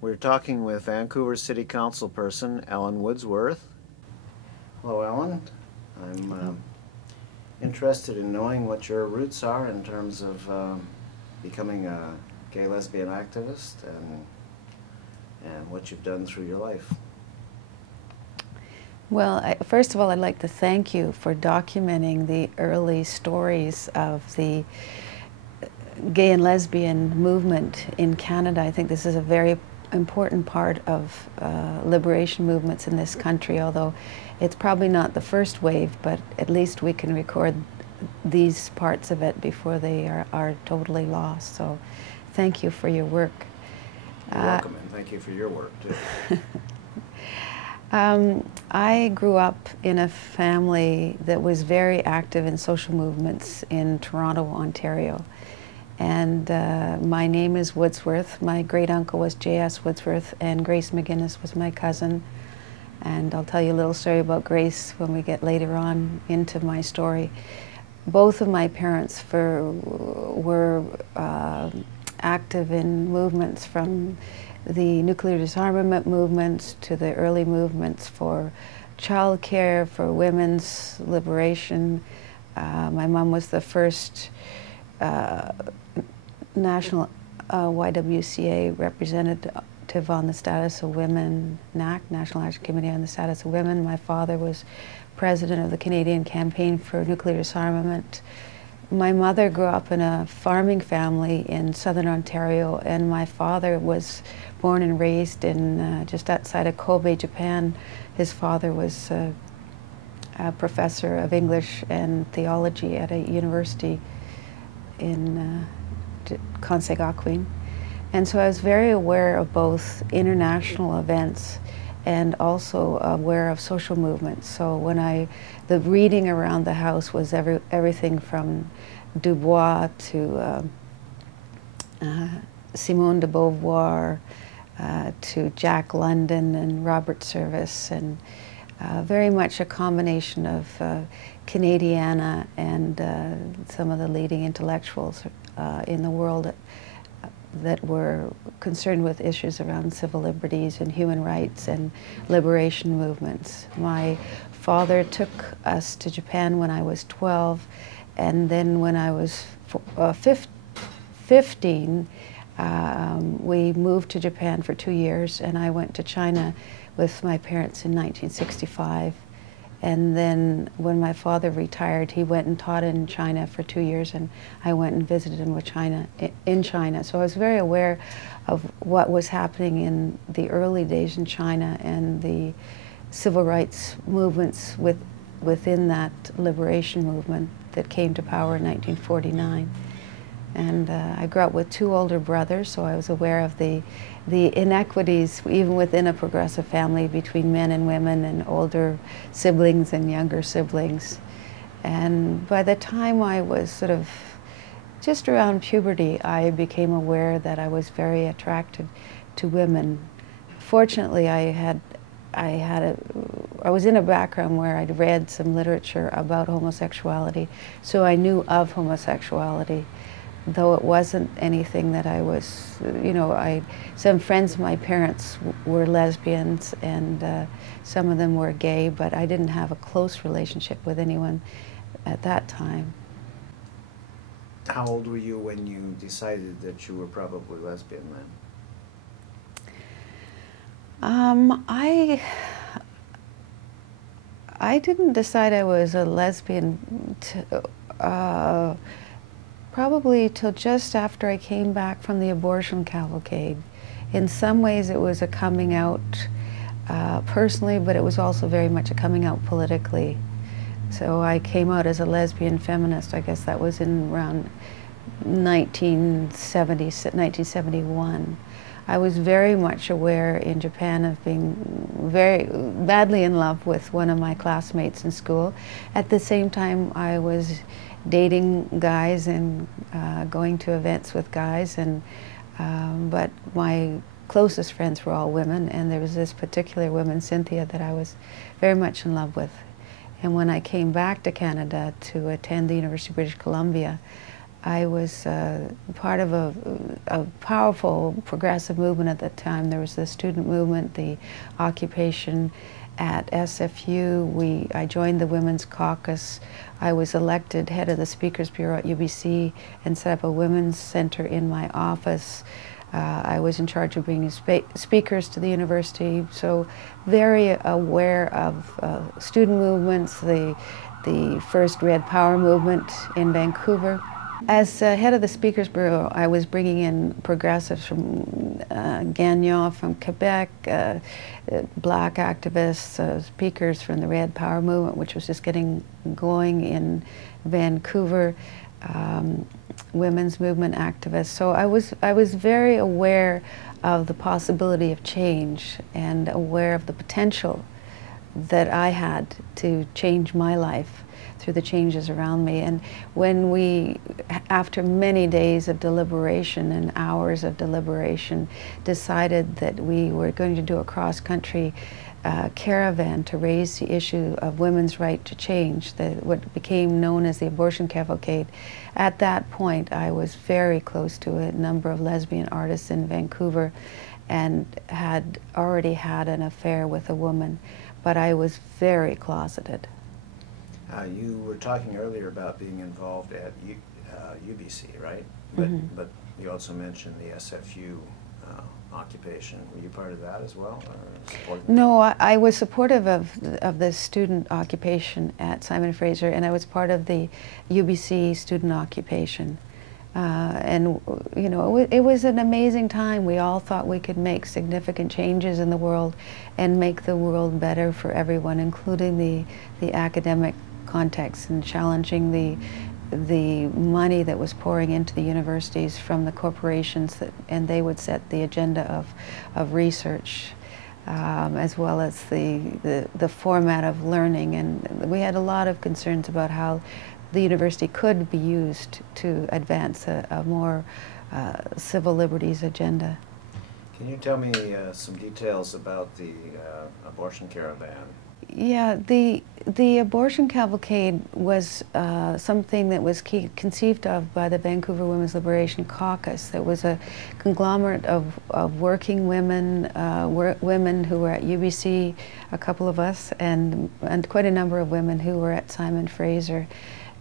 We're talking with Vancouver City Council person Ellen Woodsworth. Hello, Ellen. I'm interested in knowing what your roots are in terms of becoming a gay lesbian activist and what you've done through your life. Well, first of all, I'd like to thank you for documenting the early stories of the gay and lesbian movement in Canada. I think this is a very important part of liberation movements in this country, although it's probably not the first wave, but at least we can record these parts of it before they are totally lost. So thank you for your work. You're welcome, and thank you for your work, too. I grew up in a family that was very active in social movements in Toronto, Ontario. And my name is Woodsworth. My great uncle was J.S. Woodsworth, and Grace McGinnis was my cousin. And I'll tell you a little story about Grace when we get later on into my story. Both of my parents were active in movements, from the nuclear disarmament movements to the early movements for childcare, for women's liberation. My mom was the first national YWCA representative on the status of women, NAC, National Action Committee on the Status of Women. My father was president of the Canadian Campaign for Nuclear Disarmament. My mother grew up in a farming family in southern Ontario, and my father was born and raised in just outside of Kobe, Japan. His father was a professor of English and theology at a university in Conseil-Gauquin. And so I was very aware of both international events and also aware of social movements. So when the reading around the house was everything from Du Bois to Simone de Beauvoir to Jack London and Robert Service, and very much a combination of Canadiana and some of the leading intellectuals in the world that were concerned with issues around civil liberties and human rights and liberation movements. My father took us to Japan when I was 12, and then when I was 15, we moved to Japan for 2 years, and I went to China with my parents in 1965. And then when my father retired, he went and taught in China for 2 years, and I went and visited him in China. So I was very aware of what was happening in the early days in China and the civil rights movements within that liberation movement that came to power in 1949. And I grew up with 2 older brothers, so I was aware of the inequities, even within a progressive family, between men and women and older siblings and younger siblings. And by the time I was sort of just around puberty, I became aware that I was very attracted to women. Fortunately, I was in a background where I'd read some literature about homosexuality, so I knew of homosexuality, though it wasn't anything that I was, some friends of my parents were lesbians, and some of them were gay, but I didn't have a close relationship with anyone at that time. How old were you when you decided that you were probably lesbian then? I didn't decide I was a lesbian probably till just after I came back from the abortion cavalcade. In some ways it was a coming out personally, but it was also very much a coming out politically. So I came out as a lesbian feminist. I guess that was in around 1971. I was very much aware in Japan of being very badly in love with one of my classmates in school. At the same time, I was dating guys and going to events with guys, and but my closest friends were all women, and there was this particular woman, Cynthia, that I was very much in love with. And when I came back to Canada to attend the University of British Columbia, I was part of a powerful progressive movement at that time. There was the student movement, the occupation at SFU. I joined the Women's Caucus. I was elected head of the Speakers Bureau at UBC and set up a women's center in my office. I was in charge of bringing speakers to the university, so very aware of student movements, the first Red Power movement in Vancouver. As head of the Speakers Bureau, I was bringing in progressives from Gagnon, from Quebec, black activists, speakers from the Red Power movement, which was just getting going in Vancouver, women's movement activists. So I was very aware of the possibility of change and aware of the potential that I had to change my life through the changes around me. And when we, after many days of deliberation and hours of deliberation, decided that we were going to do a cross-country caravan to raise the issue of women's right to change, what became known as the abortion cavalcade, at that point I was very close to a number of lesbian artists in Vancouver and had already had an affair with a woman, but I was very closeted. You were talking earlier about being involved at UBC, right? But you also mentioned the SFU occupation. Were you part of that as well? Or no, I was supportive of the student occupation at Simon Fraser, and I was part of the UBC student occupation. And you know, it was an amazing time. We all thought we could make significant changes in the world and make the world better for everyone, including the academic context, and challenging the money that was pouring into the universities from the corporations, and they would set the agenda of research, as well as the format of learning. And we had a lot of concerns about how the university could be used to advance a more civil liberties agenda. Can you tell me some details about the abortion caravan? Yeah, the abortion cavalcade was something that was conceived of by the Vancouver Women's Liberation Caucus. That was a conglomerate of working women, women who were at UBC, a couple of us, and quite a number of women who were at Simon Fraser.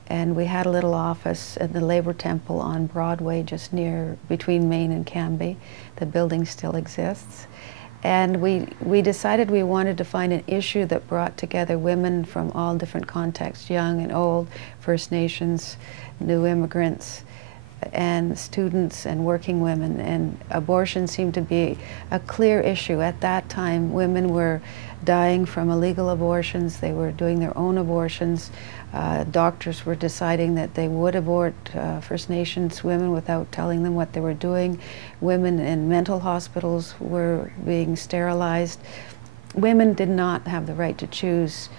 And we had a little office at the Labor Temple on Broadway, just between Main and Cambie. The building still exists. And we decided we wanted to find an issue that brought together women from all different contexts, young and old, First Nations, new immigrants, and students and working women. And abortion seemed to be a clear issue. At that time, women were dying from illegal abortions. They were doing their own abortions. Doctors were deciding that they would abort First Nations women without telling them what they were doing. Women in mental hospitals were being sterilized. Women did not have the right to choose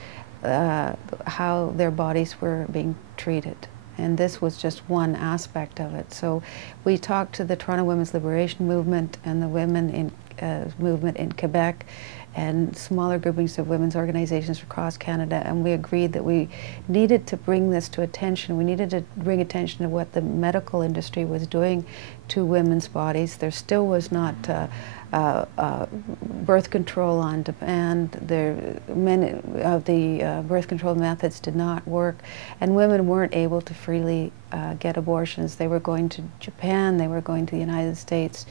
how their bodies were being treated. And this was just one aspect of it. So we talked to the Toronto Women's Liberation Movement and the women movement in Quebec, and smaller groupings of women's organizations across Canada, and we agreed that we needed to bring this to attention. We needed to bring attention to what the medical industry was doing to women's bodies. There still was not birth control on demand. Many of the birth control methods did not work, and women weren't able to freely get abortions. They were going to Japan, they were going to the United States,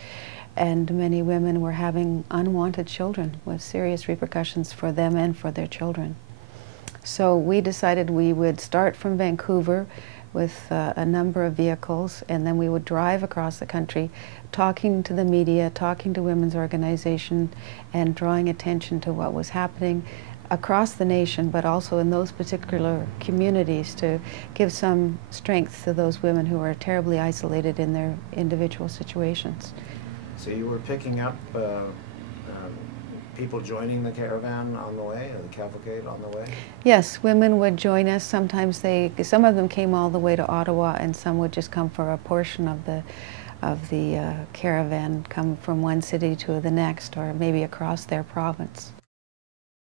and many women were having unwanted children with serious repercussions for them and for their children. So we decided we would start from Vancouver with a number of vehicles, and then we would drive across the country talking to the media, talking to women's organizations, and drawing attention to what was happening across the nation, but also in those particular communities, to give some strength to those women who are terribly isolated in their individual situations. So you were picking up people joining the caravan on the way, or the cavalcade on the way? Yes, women would join us. Sometimes some of them came all the way to Ottawa, and some would just come for a portion of the caravan, come from one city to the next, or maybe across their province.